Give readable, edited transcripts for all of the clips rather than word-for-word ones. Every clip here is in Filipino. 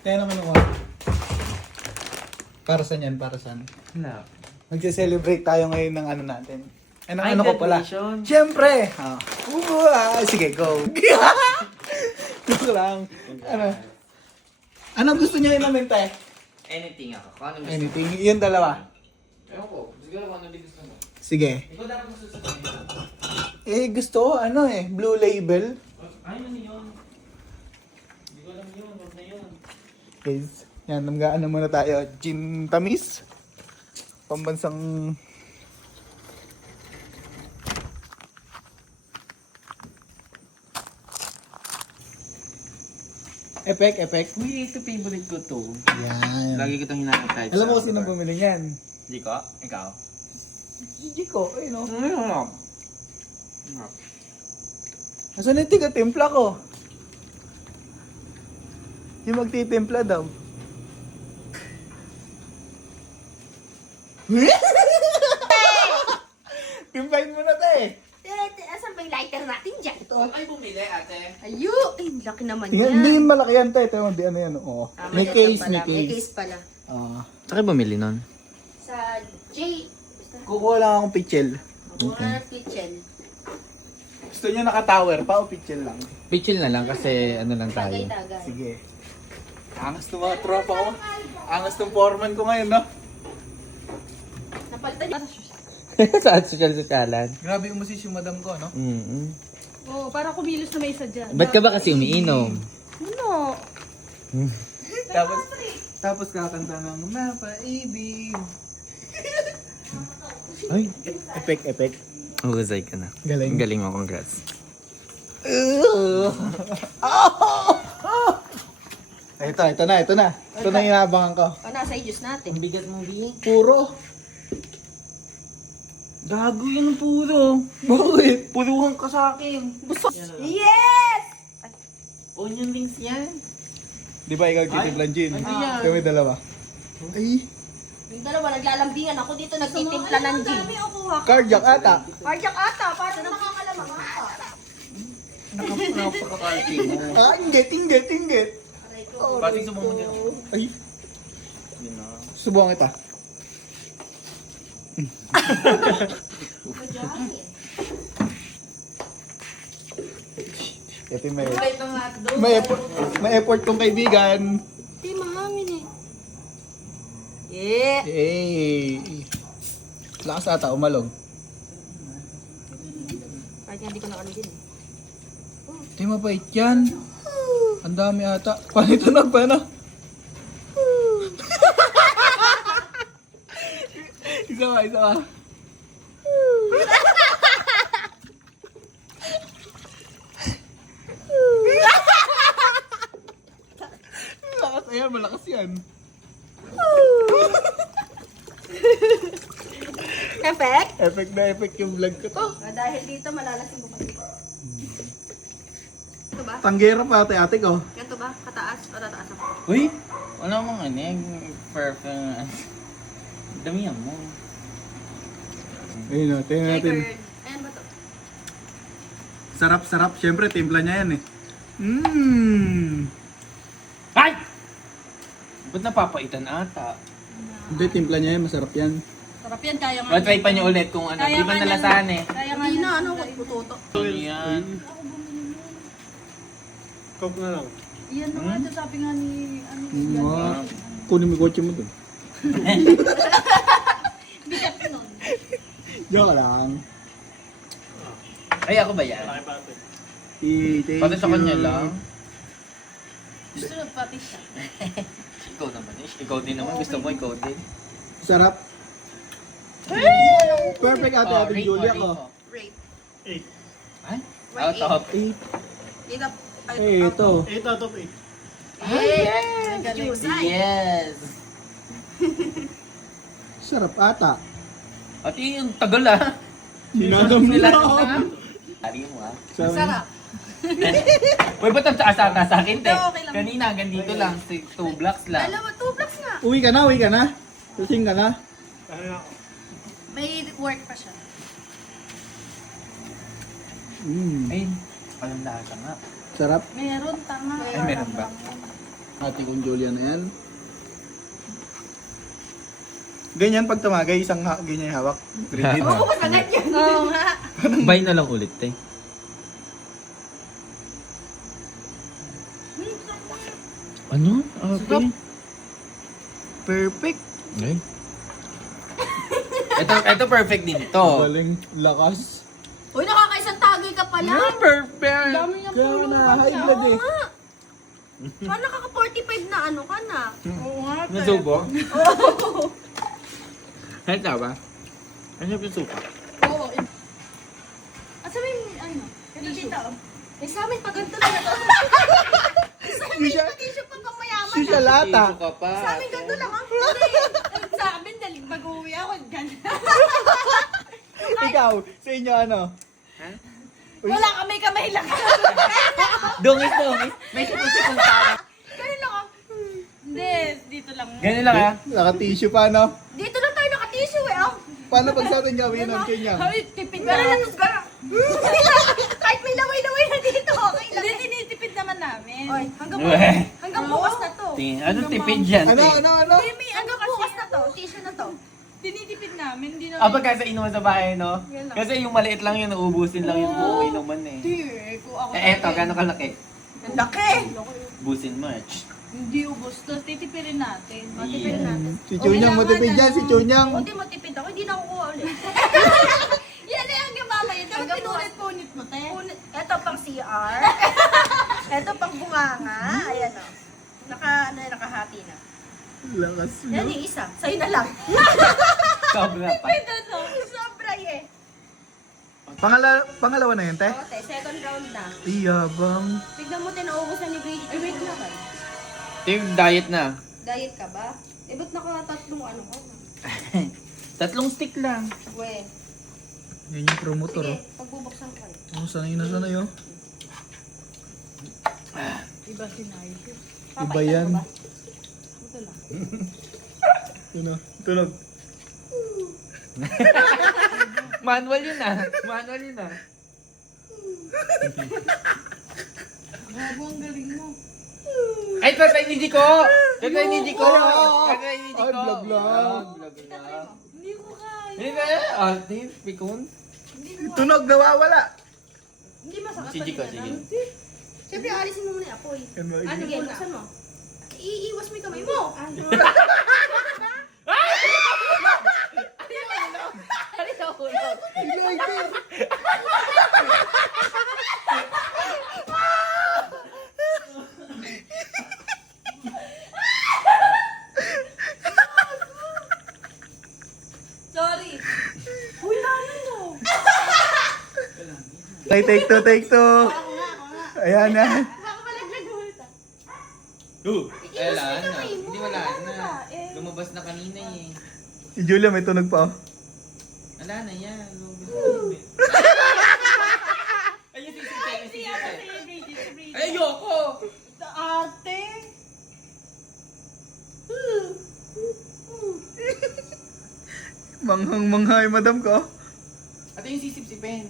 Kaya naman ako. Para saan yan? Para saan? Wala. Magse-celebrate tayo ngayon ng ano natin. Ano, Ay, ano ko pala? graduation. Siyempre! Sige, go! Joke lang. Ano? Anong gusto niyo inumin, te? Anything ako. Kung anong gusto. Anything. Yung dalawa. Ewan ko. Siguro kung ano din gusto mo. Sige. Ikaw dapat masusunod. Gusto ko, Blue Label. Ay, ano yun? Hindi ko alam yun. Huwag na yun. Guys, yan, nanggaan muna tayo. Gin tamis. Pambansang... Epek. Uy, ito favorite ko to. Yan. Lagi ko itong hinakatay. Alam mo kung sino bumili yan? Hindi ko? Ikaw? Hindi ko, no? Ano? Asan yung tiga-timpla ko? Yung magtitimpla daw. Timplahin mo na, te. Asan ba yung lighter natin dyan? Ito. Ay, bumili ate. Ayo! Ay, laki naman Tingnan, yan. hindi yun malaki yan, te. Ito, hindi ano yan. Oo. Ah, May maliit case, lang may pala. May case. case pala. Saan bumili nun? Sa J. Basta. Kukuha lang akong pitchel. Mura na kitchen. Gusto niyo naka-tower pa o pitchel lang? Pichil na lang kasi ano lang tayo. Tagay-tagay. Sige. Angas ng mga tropa ko. Angas ng foreman ko ngayon, no? Napalitan niya. Saan social-socialan? Grabe yung masis yung madam ko, no? Oo, para kumilos na may isa dyan. Ba't ka ba kasi umiinom? Ano? Tapos kakanta ng Mapaibig. Ay, Epek. husay ka na. Galing. Galing mo, congrats. Ito na. Ito na yung inabangan ko. O, nasa juice natin. Ang bigat mo, Bi. Puro. Gago yun ang puro. Bakit? Puruhan ka sa akin. Yes! Onion rings yan. Di ba ikaw titimplan gin? ano yan? Kami dalawa. Ay, Yung dalawa, naglalambingan. Ako dito nagtitimpla ng gin. cardiac ata. Cardiac ata, para nakakalamang ata. Napakakalki mo. Inggit. Pati sumama niya. Ay, Yun na. subukan kita. Ito yung may effort kong kaibigan. Hindi, mahangin eh. Yeah! Yay! Lakas ata, umalog. Kahit nga hindi ko nakaligin eh. Di mabait yan. Ang dami ata. Paano ito paano? isa ka. Malakas yan. Effect? Effect yung vlog ko to. Dahil dito, malalasing ko pa. Ito ba? Tanggera pa ate ko. Ganito ba? Kataas o tataas ako? Uy! Wala mong ano yung perfect. Damihan mo. Ayun o, tingnan natin. Checkered. Ayan ba to? Sarap. Siyempre, timpla niya yan eh. Ay! Ba't napapaitan ata? Hindi, timpla niya yan. Masarap yan. Sarap yan, kaya nga. Matry pa niyo ulit kung ano. Di ba nalasahan eh? Kaya nga Hindi yan. na, ano, pututo. Ano yan? Coke na lang. Yan na nga, dyan, sabi nga ni, ano, Kunin mo yung kotse mo dun. bigat nun. Joke lang. Ay, ako ba yan? Thank Pati sa you. kanya lang. Gusto na pati siya. Ikaw naman eh. Ikaw din naman. Gusto mo ikaw din. Sarap. Perfect ate Oh, ate rate Julia mo, ko. Rate. Ay? Rate Out of 8. Dito. Ito. 8 out of 8. Yes! Juice, ay. Yes! Sarap ata. Ate, yung tagal ah. Sinadam Nila nila. Ari mo ah. Sarap. Uy, ba't ang taas ata sa akin, te? Okay lang. Kanina, hanggang dito lang. 2 blocks lang. Dalawa, 2 blocks nga. Uwi ka na. Lasing ka na. May work pa siya. Mm. Ay, anong lasa nga? Sarap. Meron, tama. Ay, meron ba? Ate kong Julia na yan. Ganyan pag tumagay, ganyan yung hawak. Rigid. Oo, basta ganyan. Oo nga. Bay na lang ulit eh. Ano? Okay. Perfect. Okay. Ito perfect din to. Galing lakas. Uy, nakakaisang tagay ka pala. Perfect! Dami niya Kaya pulo. na, high blood eh. nga. Paano nakaka-45 na ano ka na? Oo nga. te. Nasubo? Kahit ba? Ano yung suka? Oo. At sabi yung ano? Ito dito. Eh, sa amin, pag ganito lang ito. Sa amin, Siya- tissue pa pang mayaman. Si Shalata. Suka pa. Sa amin, ganito lang. Sa amin, daling mag-uwi ako. Ganyan. Ikaw, sa inyo ano? Wala kami kamay lang. Dungis. May sipon-sipon pa. Ganun lang. Hindi, dito lang. Ganun lang ah. Naka-tissue pa, no? Dito lang tayo naka-tissue eh. Oh. Paano pag sa atin gawin ng kanyang? Ay, tipid Gano'n lang, na. tapos gano'n. Kahit may laway-laway na dito, okay lang. Hindi, tinitipid naman namin. Oy, hanggang Weh. hanggang bukas na to. Tingin, anong tipid yan? Ano? May hanggang bukas na to. Tissue na to. Tinitipid namin. Hindi Ah, namin. pagka sa inuman sa bahay, no? Yan lang. Kasi yung maliit lang yun, nauubusin lang yung buong inuman eh. Hindi, kung ako. Eh, eto, gano'ng kalaki? Ang laki. Busin March. Hindi ubos. Tapos titipirin natin. O, tipirin natin. Si Chunyang, matipid yan, si Chunyang. Buti matipid ako, hindi na ako kuha ulit. Yan na yung gumama yun. Dapat Hanggang pinulit-punit mo, te. Ito pang CR. Ito pang bunganga. Ayan o. Nakahati na. Lakas, Yan no? yung isa. Sa'yo na lang. Sobra pa. Ano? Sobra eh. Pangalawa na yun, te? O, te, second round na. Iyabang. Tignan mo, tinaubusan ni Grady. Ay, wait lang. Ito yung diet na. Diet ka ba? Eh, ba't nakatatlong ano ka? 3 stick lang. We. Yan yung promotor, Sige, oh. pagbubuksan ko. Oh, sanay na sanay, oh. Iba si Nike. Iba yan. Ito lang. Yun, oh. Tunog. Manual yun ah. Manual yun ah. Grabe, ang galing mo. Ay, tatay ni Dico! Tatay ni Dico! Tatay ni Dico! Ay, vlog lang. Vlog lang. Hindi ko kaya. Hindi ba yan? Ah, di, pikon. Tunog, nawawala. Hindi masakit Si Dico, sige. Siyempre, alisin mo muna yung apoy. Ano, Ano yan? Buksan mo. Iiwas mo yung kamay mo. Lighter. Sorry. Uy, ano no? Ay, take two. Ayan na. Baka malaglag mo ulit ah. Wala na. Hindi wala na. Lumabas na kanina eh. Si Julia may tunog pa, oh. Wala na yan. Ayun, si Ay, ayoko! Ate. Manghang-mangha yung madam ko. Ate yung sisip-sipin.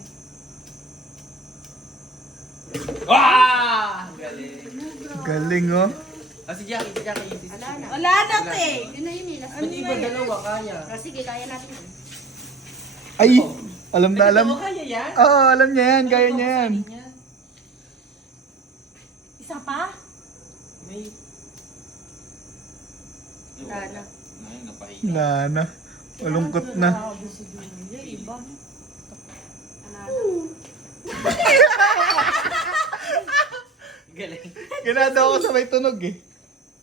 Wah! Galing. Galing, oh. Ah, si Jackie yung sisip-sipin. Wala na. Wala na, te. Yun na yun eh. Last Ba't iba dalawa kaya? Sige, kaya natin yun. Ay, alam na alam. Ito, kaya yan? Oo, alam niya yan. Kaya niya yan. Isa pa? May... Wala na. Ay, napahiya. Na. Malungkot na. Grabe si Julia, iba. Galing. Ginada ako sa may tunog, eh.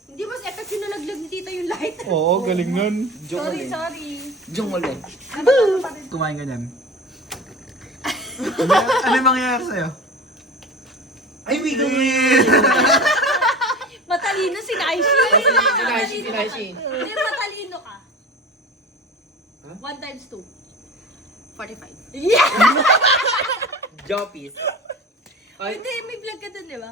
Hindi mas effect yung nalaglag ni tita yung light. Oo, galing nun. Sorry. Jong ulit. Kumain ka niyan. Ano yung mangyayari sa'yo? Ay, wiggle Matalino si Naishi. Sinaishi. Hindi, matalino ka. 1 times 2. 45. Yeah! Joppies. Hindi, may vlog ka dun, di ba?